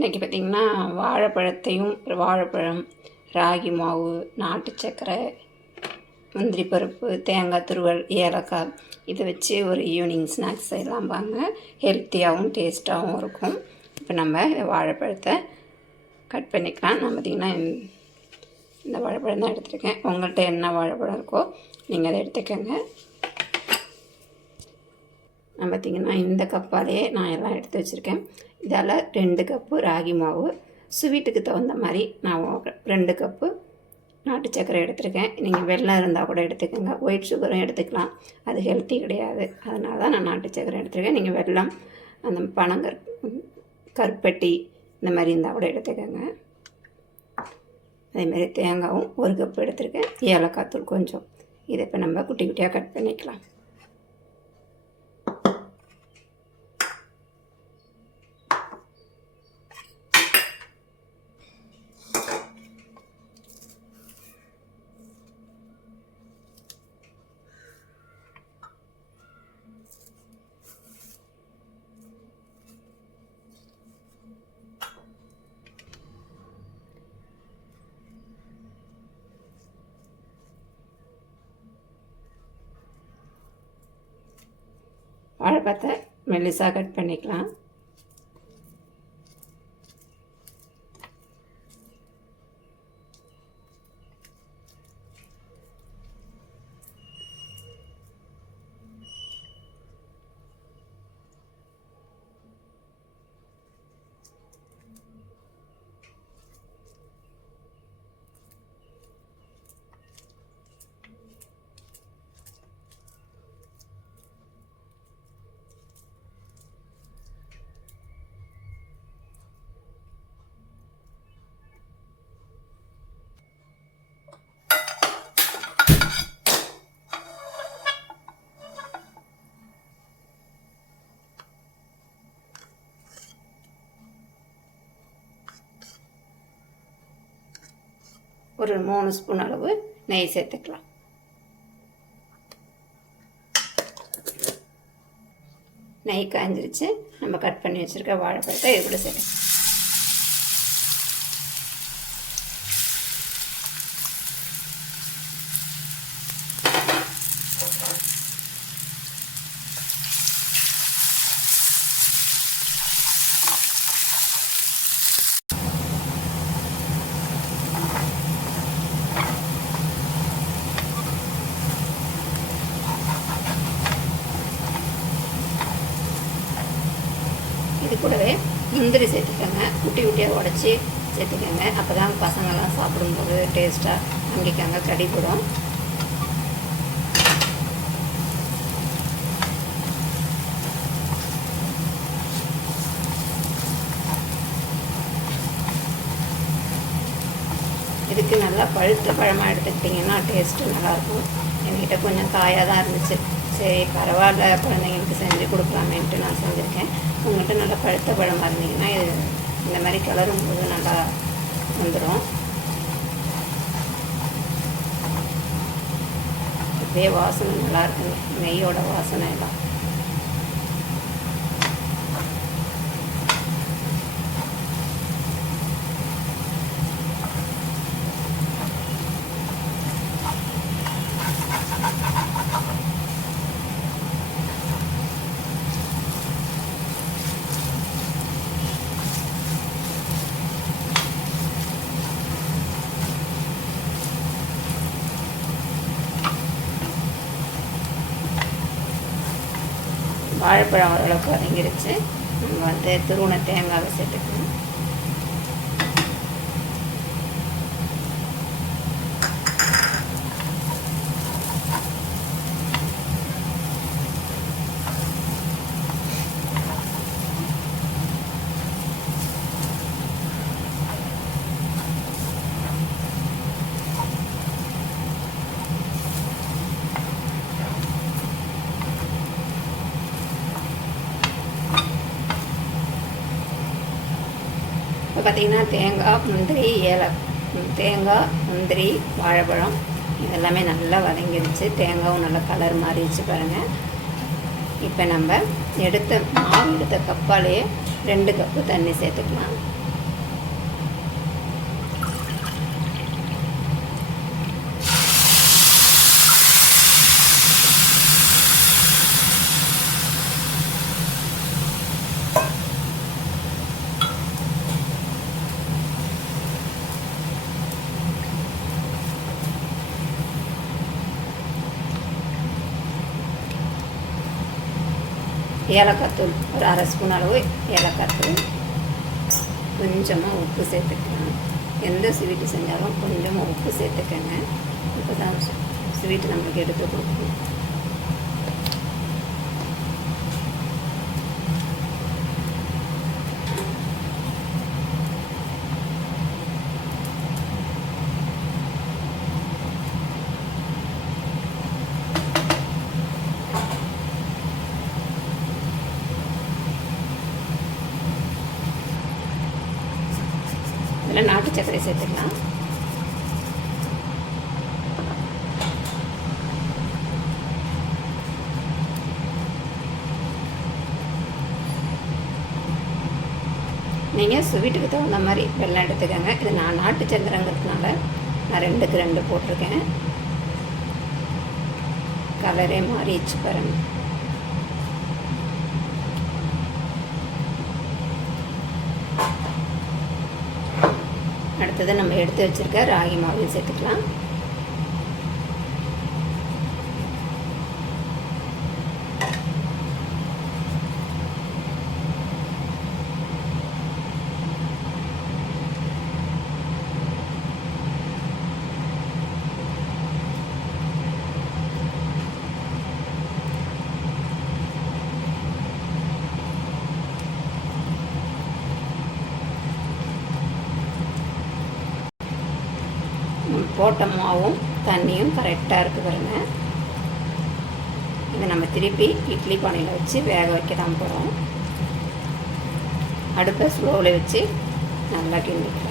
இன்றைக்கி பார்த்திங்கன்னா வாழைப்பழத்தையும் வாழைப்பழம், ராகி மாவு, நாட்டு சர்க்கரை, முந்திரி பருப்பு, தேங்காய் துருவல், ஏலக்காய் இதை வச்சு ஒரு ஈவினிங் ஸ்நாக்ஸ் செய்யலாம் பாங்க. ஹெல்த்தியாகவும் டேஸ்ட்டாகவும் இருக்கும். இப்போ நம்ம வாழைப்பழத்தை கட் பண்ணிக்கலாம். நான் பார்த்திங்கன்னா இந்த வாழைப்பழம் தான் எடுத்துருக்கேன். உங்கள்கிட்ட என்ன வாழைப்பழம் இருக்கோ நீங்கள் அதை எடுத்துக்கோங்க. நான் பார்த்திங்கன்னா இந்த கப்பாலேயே நான் எல்லாம் எடுத்து வச்சுருக்கேன். இதால் 2 கப்பு ராகி மாவு, ஸ்வீட்டுக்கு தகுந்த மாதிரி நான் 2 கப்பு நாட்டு சர்க்கரை எடுத்துருக்கேன். நீங்கள் வெல்லம் இருந்தால் கூட எடுத்துக்கோங்க. ஒயிட் சுகரும் எடுத்துக்கலாம், அது ஹெல்த்தி கிடையாது. அதனால தான் நான் நாட்டு சர்க்கரை எடுத்துருக்கேன். நீங்கள் வெல்லம், அந்த கருப்பட்டி இந்த மாதிரி இருந்தால் கூட எடுத்துக்கோங்க. அதேமாதிரி தேங்காயும் 1 கப்பு எடுத்துருக்கேன். ஏலக்காய் தூள் கொஞ்சம். இதை இப்போ நம்ம குட்டி குட்டியாக கட் பண்ணிக்கலாம். வாழைப்பழத்தை மெல்லிசாக கட் பண்ணிக்கலாம். ஒரு 3 ஸ்பூன் அளவு நெய் சேர்த்துக்கலாம். நெய் காய்ஞ்சிருச்சு. நம்ம கட் பண்ணி வச்சுருக்க வாழைப்பழத்தை இது கூட சேர்த்துக்கலாம். இது கூடவே முந்திரி சேர்த்துக்கோங்க. குட்டி குட்டியாக உடச்சி சேர்த்துக்கோங்க. அப்போ தான் பசங்கள்லாம் சாப்பிடும்போது டேஸ்ட்டாக அங்கேக்காங்க கடிப்படும். இதுக்கு நல்லா பழுத்த பழமாக எடுத்துக்கிட்டிங்கன்னா டேஸ்ட்டு நல்லாயிருக்கும். என்கிட்ட கொஞ்சம் காயாக தான் இருந்துச்சு. சரி பரவாயில்ல, குழந்தைங்களுக்கு செஞ்சு கொடுக்கலாமேன்ட்டு நான் செஞ்சுருக்கேன். உங்கள்கிட்ட நல்லா பழுத்த பழமாக இருந்தீங்கன்னா இது இந்த மாதிரி கலரும் போது நல்லா வந்துடும். இதே வாசனை நல்லா இருக்குங்க, நெய்யோட வாசனை எல்லாம். வாழைப்பழம் ஓரளவுக்கு வதங்கிருச்சு. நம்ம துருவன தேங்காவை சேர்த்துக்கணும். இப்போ பார்த்திங்கன்னா தேங்காய், முந்திரி, வாழைப்பழம் இதெல்லாமே நல்லா வதங்கிடுச்சு. தேங்காயும் நல்லா கலர் மாறிடுச்சு பாருங்கள். இப்போ நம்ம எடுத்த கப்பாலேயே 2 கப்பு தண்ணி சேர்த்துக்கலாம். ஏலக்காய் தூள் ஒரு அரை ஸ்பூன் அளவு ஏலக்காய் தூள், கொஞ்சமாக உப்பு சேர்த்துக்கலாம். எந்த ஸ்வீட்டு செஞ்சாலும் கொஞ்சமாக உப்பு சேர்த்துக்கங்க. இப்போ தான் ஸ்வீட்டு நம்மளுக்கு எடுத்து கொடுக்கணும். இதில் நாட்டு சர்க்கரை சேர்த்துக்கலாம். நீங்கள் ஸ்வீட்டுக்கு தகுந்த மாதிரி வெல்லம் எடுத்துக்கோங்க. இது நான் நாட்டு சர்க்கரைங்கிறதுனால நான் 2க்கு 2 போட்டிருக்கேன். கலரே மாறிடுச்சு பாருங்க. அடுத்தது நம்ம எடுத்து வச்சுருக்க ராகி மாவையும் சேர்த்துக்கலாம். போட்ட மாவும் தண்ணியும் கரெக்டாக இருக்குது பாருங்க. இதை நம்ம திருப்பி இட்லி பானையில் வச்சு வேக வைக்க தான் போகிறோம். அடுப்பை ஸ்லோவில் வச்சு நல்லா கிண்டிக்கலாம்.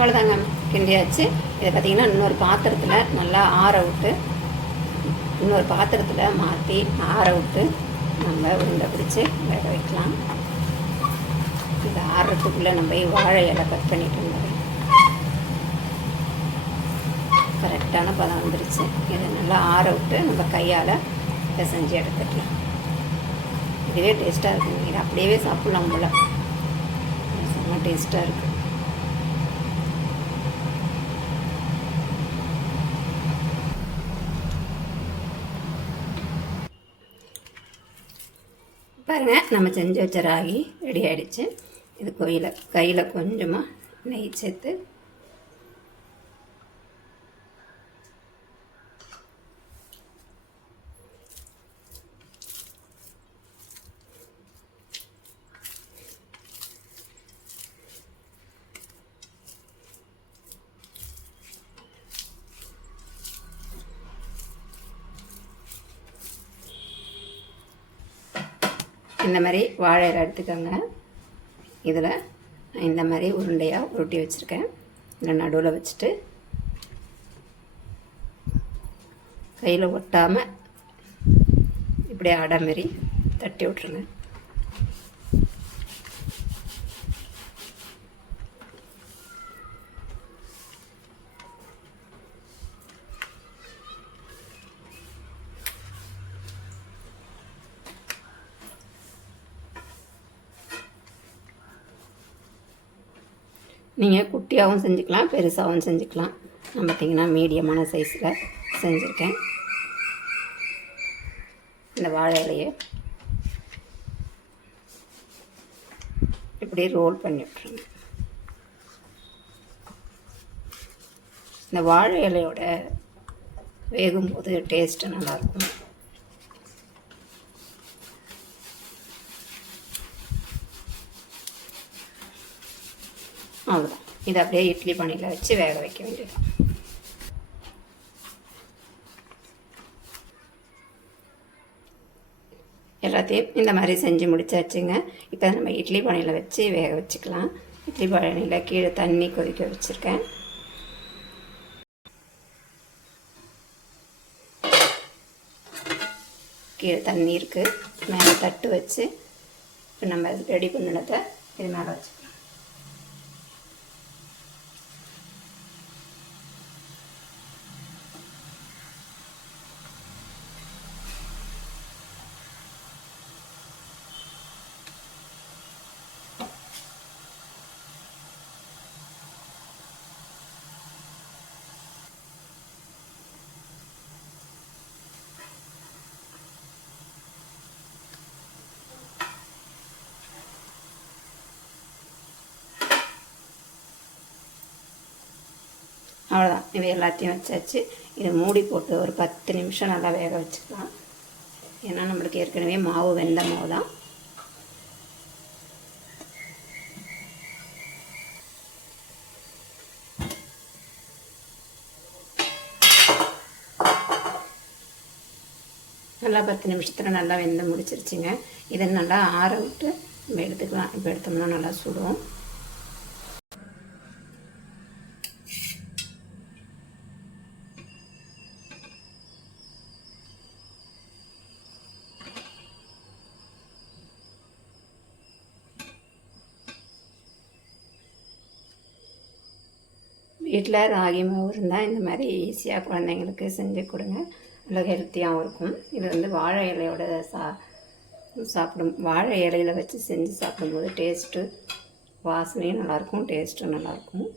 அவ்வளோதாங்க, கிண்டியாச்சு. இதை பார்த்திங்கன்னா இன்னொரு பாத்திரத்தில் நல்லா ஆற விட்டு, இன்னொரு பாத்திரத்தில் மாற்றி ஆற விட்டு நம்ம உருண்டை பிடிச்சி வேக வைக்கலாம். இது ஆறுறதுக்குள்ளே நம்ம வாழை இலை கட் பண்ணிட்டு இருந்தோம். கரெக்டான பதம் வந்துருச்சு. இதை நல்லா ஆற விட்டு நம்ம கையால் பிசைஞ்சு எடுத்துக்கலாம். இதுவே டேஸ்ட்டாக இருக்குங்க. இது அப்படியே சாப்பிட்லாம் போல், செம்ம டேஸ்ட்டாக இருக்குது. பாருங்கள், நம்ம செஞ்சு வச்ச ராகி ரெடி ஆகிடுச்சு. இது கையில் கொஞ்சமாக நெய் சேர்த்து இந்த மாதிரி வாழை இலை எடுத்துக்கோங்க. இதில் இந்த மாதிரி உருண்டையாக உருட்டி வச்சுருக்கேன். இதில் நடுவில் வச்சுட்டு கையில் ஒட்டாமல் இப்படியே அடை மாரி தட்டி விட்ருங்க. நீங்கள் குட்டியாகவும் செஞ்சுக்கலாம், பெருசாகவும் செஞ்சுக்கலாம். நான் பார்த்திங்கன்னா மீடியமான சைஸில் செஞ்சுருக்கேன். இந்த வாழை இலையை இப்படி ரோல் பண்ணி விட்ருங்க. இந்த வாழை இலையோட வேகும்போது டேஸ்ட்டு நல்லாயிருக்கும். அவ்வளோதான். இதை அப்படியே இட்லி பானையில் வச்சு வேக வைக்க வேண்டியது. எல்லாத்தையும் இந்த மாதிரி செஞ்சு முடிச்சாச்சுங்க. இப்போ நம்ம இட்லி பானையில் வச்சு வேக வச்சுக்கலாம். இட்லி பானையில் கீழே தண்ணி கொதிக்க வச்சுருக்கேன். கீழே தண்ணி இருக்குது. மேலே தட்டு வச்சு இப்போ நம்ம ரெடி பண்ணினதை இது மேலே வச்சுக்கலாம். அவ்வளோதான். இது எல்லாத்தையும் வச்சாச்சு. இதை மூடி போட்டு ஒரு 10 நிமிஷம் நல்லா வேக வச்சுக்கலாம். ஏன்னா நம்மளுக்கு ஏற்கனவே மாவு வெந்த மாவு தான். நல்லா 10 நிமிஷத்தில் நல்லா வெந்து முடிச்சிருச்சுங்க. இதை நல்லா ஆற விட்டு நம்ம எடுத்துக்கலாம். இப்போ எடுத்தோம்னா நல்லா சுடும். வீட்டில் ராகி மாவு இருந்தால் இந்த மாதிரி ஈஸியாக குழந்தைங்களுக்கு செஞ்சு கொடுங்க. நல்லா ஹெல்த்தியாகவும் இருக்கும். இது வந்து வாழை இலையோட சாப்பிடும். வாழை இலையில் வச்சு செஞ்சு சாப்பிடும்போது டேஸ்ட்டு வாசனையும் நல்லாயிருக்கும், டேஸ்ட்டும் நல்லாயிருக்கும்.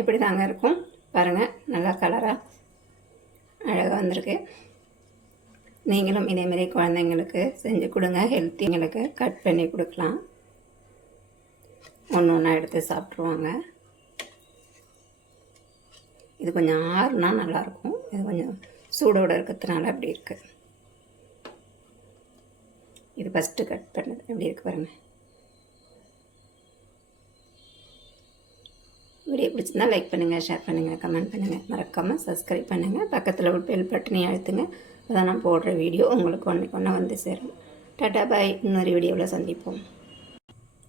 இப்படி தாங்க இருக்கும். பாருங்கள், நல்லா கலராக அழகாக வந்திருக்கு. நீங்களும் இதேமாரி குழந்தைங்களுக்கு செஞ்சு கொடுங்க. ஹெல்த்திங்களுக்கு கட் பண்ணி கொடுக்கலாம். ஒன்று ஒன்றா எடுத்து சாப்பிட்ருவாங்க. இது கொஞ்சம் ஆறுனா நல்லாயிருக்கும். இது கொஞ்சம் சூடோடு இருக்கிறதுனால அப்படி இருக்குது. இது ஃபஸ்ட்டு கட் பண்ணது எப்படி இருக்குது பாருங்கள். வீடியோ பிடிச்சிருந்தால் லைக் பண்ணுங்கள், ஷேர் பண்ணுங்கள், கமெண்ட் பண்ணுங்கள். மறக்காமல் சப்ஸ்கிரைப் பண்ணுங்கள். பக்கத்தில் ஒரு பெல் பட்டனையும் அழுத்துங்க. அப்போ தான் நான் போடுற வீடியோ உங்களுக்கு ஒன்று வந்து சேரும். டாட்டா பாய். இன்னொரு வீடியோவில் சந்திப்போம்.